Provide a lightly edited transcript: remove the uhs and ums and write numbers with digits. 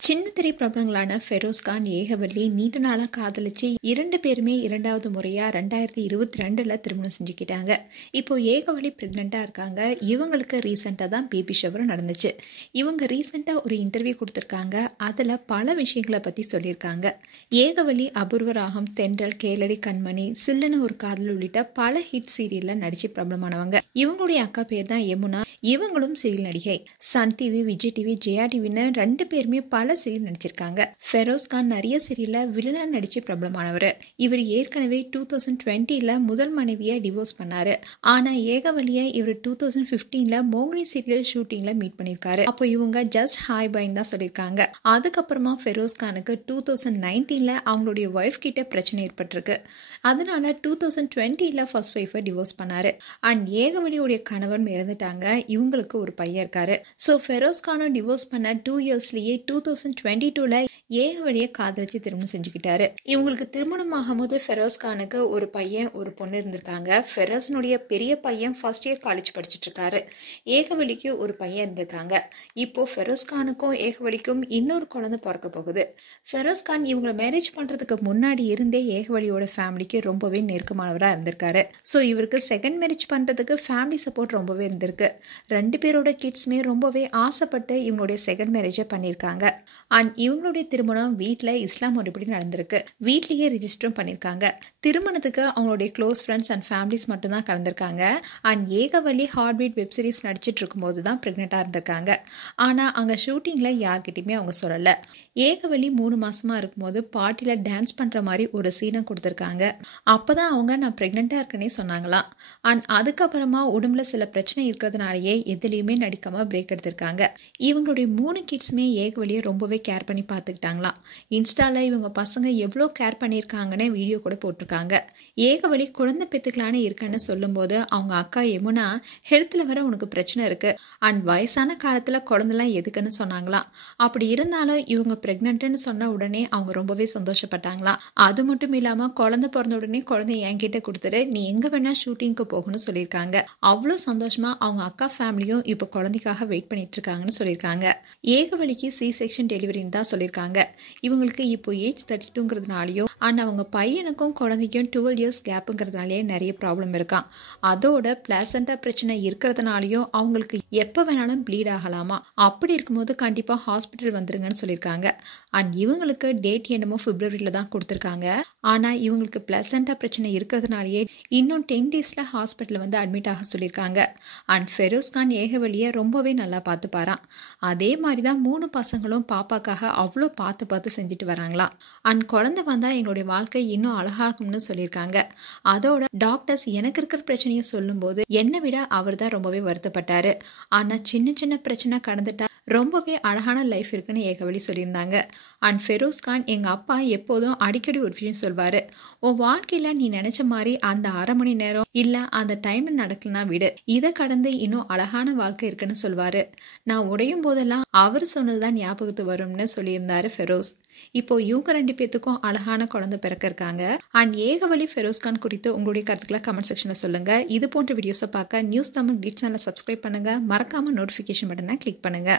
சின்ன திரை பிரபலங்களான ஃபெரோஸ் கான், ஏகவல்லி நீண்ட நாளா காதலிச்சு 2 பேருமே 2வது முறையா 2022ல திருமணம் செஞ்சுக்கிட்டாங்க. இப்போ ஏகவல்லி பிரெக்னெண்டா இருக்காங்க. இவங்களுக்கு ரீசெண்டா தான் பேபி ஷவர் நடந்துச்சு. இவங்க ரீசெண்டா ஒரு இன்டர்வியூ கொடுத்திருக்காங்க. அதுல பல விஷயங்களை பத்தி சொல்லியிருக்காங்க. ஏகவல்லி அபூர்வ ராகம், தென்றல், கேளடி கண்மணி, சில்லுன்னு ஒரு காதல் உள்ளிட்ட பல ஹிட் சீரியல்ல நடிச்சு பிரபலமானவங்க. இவங்களுடைய அக்கா பேர் தான் யமுனா. இவங்களும் சீரியல் நடிகை. சன் டிவி, விஜய் டிவி, ஜெயா டிவின்னு 2 பேருமே பல சீரியல் நடிச்சிருக்காங்க. ஃபெரோஸ் கான் நிறைய சீரியல்ல வில்லனா நடிச்சு பிரபலமானவர். இவர் ஏற்கனவே 2020ல முதல் மனைவியை டிவோர்ஸ் பண்ணாரு. ஆனா ஏகவல்லிய இவர் 2015ல மோகினி சீரியல் ஷூட்டிங்ல மீட் பண்ணிருக்காரு. அப்போ இவங்க ஜஸ்ட் ஹாய் பைன்னு தான் சொல்லியிருக்காங்க. அதுக்கப்புறமா ஃபெரோஸ் கானுக்கு 2019ல அவங்களுடைய ஒய்ஃப் கிட்ட பிரச்சனை ஏற்பட்டிருக்கு. அதனால 2020ல ஃபர்ஸ்ட் ஒய்ஃபை டிவோர்ஸ் பண்ணாரு. அண்ட் ஏகவல்லியோடைய கணவர் இறந்துட்டாங்க. இவங்களுக்கு ஒரு பையன் இருக்காரு. ஸோ ஃபெரோஸ் கானும் டிவோர்ஸ் பண்ண 2 இயர்ஸ்லயே 2022ல ஏகவல்லியை காதலிச்சு திருமணம் செஞ்சுக்கிட்டாரு. இவங்களுக்கு திருமணம் ஆகும்போது ஃபெரோஸ் கானுக்கு ஒரு பையன் ஒரு பொண்ணு இருந்திருக்காங்க. ஃபெரோஸ்னுடைய பெரிய பையன் ஃபர்ஸ்ட் இயர் காலேஜ் படிச்சுட்டு இருக்காரு. ஏகவல்லிக்கு ஒரு பையன் இருந்திருக்காங்க. இப்போ ஃபெரோஸ் கானுக்கும் ஏகவல்லிக்கும் இன்னொரு குழந்தை பிறக்க போகுது. ஃபெரோஸ் கான் இவங்களை மேரேஜ் பண்றதுக்கு முன்னாடி இருந்தே ஏகவல்லியோட ஃபேமிலிக்கு ரொம்பவே நெருக்கமானவரா இருந்திருக்காரு. ஸோ இவருக்கு செகண்ட் மேரேஜ் பண்றதுக்கு ஃபேமிலி சப்போர்ட் ரொம்பவே இருந்திருக்கு. 2 பேரோட கிட்ஸுமே ரொம்பவே ஆசைப்பட்டு இவங்களுடைய செகண்ட் மேரேஜை பண்ணியிருக்காங்க. அண்ட் இவங்களுடைய திருமணம் வீட்டில் இஸ்லாம் முறைப்படி நடந்திருக்கு. வீட்லேயே ரிஜிஸ்டரும் பண்ணியிருக்காங்க. திருமணத்துக்கு அவங்களுடைய க்ளோஸ் ஃப்ரெண்ட்ஸ் அண்ட் ஃபேமிலிஸ் மட்டும்தான் கலந்துருக்காங்க. And Ekavalli heart beat web series நடிச்சிட்டு இருக்கும்போது தான் ப்ரெக்னெண்ட்டாக இருந்திருக்காங்க. ஆனால் அங்கே ஷூட்டிங்கில் யார்கிட்டையுமே அவங்க சொல்லலை. ஏகவல்லி 3 மாசமா இருக்கும்போது பார்ட்டியில் டான்ஸ் பண்ணுற மாதிரி ஒரு சீனை கொடுத்துருக்காங்க. அப்போ தான் அவங்க நான் ப்ரெக்னெண்ட்டாக இருக்கேனே சொன்னாங்களாம். அண்ட் அதுக்கப்புறமா உடம்புல சில பிரச்சனை இருக்கிறதுனாலயே எதுலேயுமே நடிக்காமல் பிரேக் எடுத்திருக்காங்க. இவங்களுடைய 3 கிட்ஸுமே ஏகவல்லியை ரொம்பவே கேர் பண்ணி பார்த்துக்கிட்டாங்களாம். இன்ஸ்டால இவங்க பசங்க எவ்வளோ கேர் பண்ணியிருக்காங்கன்னு வீடியோ கூட போட்டிருக்காங்க. ஏகவல்லி குழந்தை பெற்றுக்கலான்னு இருக்கேன்னு சொல்லும்போது அவங்க அக்கா யமுனா, ஹெல்த்தில் வர உனக்கு பிரச்சனை இருக்கு அண்ட் வயசான காலத்தில் குழந்தைலாம் எதுக்குன்னு சொன்னாங்களாம். அப்படி இருந்தாலும் இவங்க ப்ரெக்னென்ட்னு சொன்ன உடனே அவங்க ரொம்பவே சந்தோஷப்பட்டாங்களாம். அது மட்டும் இல்லாமல் குழந்தை பிறந்த உடனே குழந்தை என்கிட்ட கொடுத்துட்டு நீ எங்கே வேணா ஷூட்டிங்க்கு போகணும்னு சொல்லியிருக்காங்க. அவ்வளோ சந்தோஷமா அவங்க அக்கா ஃபேமிலியும் இப்போ குழந்தைக்காக வெயிட் பண்ணிட்டு இருக்காங்கன்னு சொல்லியிருக்காங்க. ஏகவல்லிக்கு சி செக்ஷன் டெலிவரின்னு தான் சொல்லியிருக்காங்க. இவங்களுக்கு இப்போ ஏஜ் 32ங்கிறதுனாலையும் அண்ட் அவங்க பையனுக்கும் குழந்தைக்கும் 12 இயர்ஸ் கேப்புங்கிறதுனாலே நிறைய ப்ராப்ளம் இருக்கான். அதோட பிளாசண்டா பிரச்சனை இருக்கிறதுனாலையும் அவங்களுக்கு எப்போ வேணாலும் ப்ளீட் ஆகலாமா. அப்படி இருக்கும்போது கண்டிப்பாக ஹாஸ்பிட்டல் வந்துருங்கன்னு சொல்லியிருக்காங்க. அண்ட் இவங்களுக்கு டேட் என்னமோ பிப்ரவரியில் தான் கொடுத்துருக்காங்க. ஆனால் இவங்களுக்கு பிளாசண்டா பிரச்சனை இருக்கிறதுனாலேயே இன்னும் 10 டேஸில் ஹாஸ்பிட்டலில் வந்து அட்மிட் ஆக சொல்லியிருக்காங்க. அண்ட் ஃபெரோஸ் கான் ஏகவல்லியை ரொம்பவே நல்லா பார்த்துப்பாராம். அதே மாதிரி தான் 3 பசங்களும் பாப்பாக்காக அவ்வளோ பார்த்து பார்த்து செஞ்சுட்டு வராங்களாம். அண்ட் குழந்தை வந்தால் எங்களுடைய வாழ்க்கை இன்னும் அழகாகும்னு சொல்லியிருக்காங்க. அதோட டாக்டர்ஸ் எனக்கு இருக்கிற பிரச்சனையை சொல்லும்போது என்னை விட அவர் தான் ரொம்பவே வருத்தப்பட்டாரு. ஆனால் சின்ன சின்ன பிரச்சனை கடந்துட்டா ரொம்பவே அழகான லைஃப் இருக்குன்னு ஏகவல்லி சொல்லியிருந்தாங்க. அண்ட் ஃபெரோஸ் கான் எங்கள் அப்பா எப்போதும் அடிக்கடி ஒரு விஷயம் சொல்வார், உன் வாழ்க்கையில் நீ நினச்ச மாதிரி அந்த 1/2 மணி நேரம் இல்லை அந்த டைமில் நடக்கலனா விடு, இதை கடந்து இன்னும் அழகான வாழ்க்கை இருக்குன்னு சொல்வார். நான் உடையும் போதெல்லாம் அவர் சொன்னதுதான் ஞாபகத்து வரும்னு சொல்லியிருந்தாரு ஃபெரோஸ். இப்போ இவங்க 2 பேத்துக்கும் அழகான குழந்தை பிறக்க இருக்காங்க. அண்ட் ஏகவல்லி ஃபெரோஸ் கான் குறித்து உங்களுடைய கருத்துக்களை கமெண்ட் செக்ஷனில் சொல்லுங்க. இது போன்ற வீடியோஸை பார்க்க நியூஸ் தமிழ் கிளிட்ஸ் சேனலை சப்ஸ்கிரைப் பண்ணுங்க. மறக்காம நோட்டிஃபிகேஷன் பட்டனை கிளிக் பண்ணுங்க.